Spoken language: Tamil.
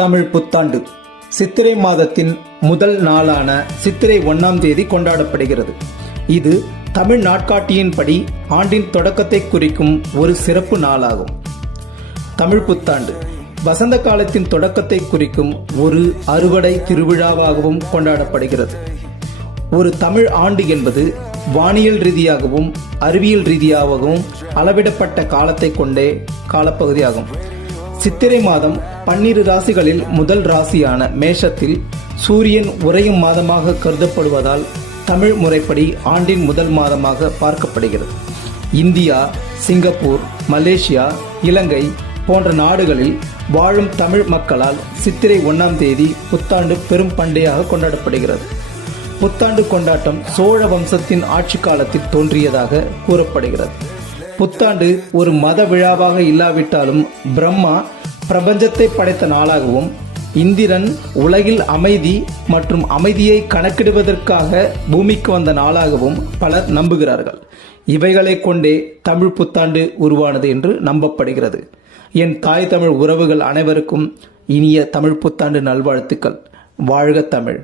தமிழ் புத்தாண்டு சித்திரை மாதத்தின் முதல் நாளான சித்திரை 1ஆம் தேதி கொண்டாடப்படுகிறது. இது தமிழ் நாட்காட்டியின்படி ஆண்டின் தொடக்கத்தை குறிக்கும் ஒரு சிறப்பு நாளாகும். தமிழ் புத்தாண்டு வசந்த காலத்தின் தொடக்கத்தை குறிக்கும் ஒரு அறுவடை திருவிழாவாகவும் கொண்டாடப்படுகிறது. ஒரு தமிழ் ஆண்டு என்பது வானியல் ரீதியாகவும் அறிவியல் ரீதியாகவும் அளவிடப்பட்ட காலத்தை கொண்டே காலப்பகுதியாகும். சித்திரை மாதம் 12 ராசிகளில் முதல் ராசியான மேஷத்தில் சூரியன் உறையும் மாதமாக கருதப்படுவதால் தமிழ் முறைப்படி ஆண்டின் முதல் மாதமாக பார்க்கப்படுகிறது. இந்தியா, சிங்கப்பூர், மலேசியா, இலங்கை போன்ற நாடுகளில் வாழும் தமிழ் மக்களால் சித்திரை 1ஆம் தேதி புத்தாண்டு பெரும் பண்டிகையாக கொண்டாடப்படுகிறது. புத்தாண்டு கொண்டாட்டம் சோழ வம்சத்தின் ஆட்சி காலத்தில் தோன்றியதாக கூறப்படுகிறது. புத்தாண்டு ஒரு மத விழாவாக இல்லாவிட்டாலும் பிரம்மா பிரபஞ்சத்தை படைத்த நாளாகவும் இந்திரன் உலகில் அமைதி மற்றும் அமைதியை கணக்கிடுவதற்காக பூமிக்கு வந்த நாளாகவும் பலர் நம்புகிறார்கள். இவைகளை கொண்டே தமிழ் புத்தாண்டு உருவானது என்று நம்பப்படுகிறது. என் தாய் தமிழ் உறவுகள் அனைவருக்கும் இனிய தமிழ் புத்தாண்டு நல்வாழ்த்துக்கள். வாழ்க தமிழ்.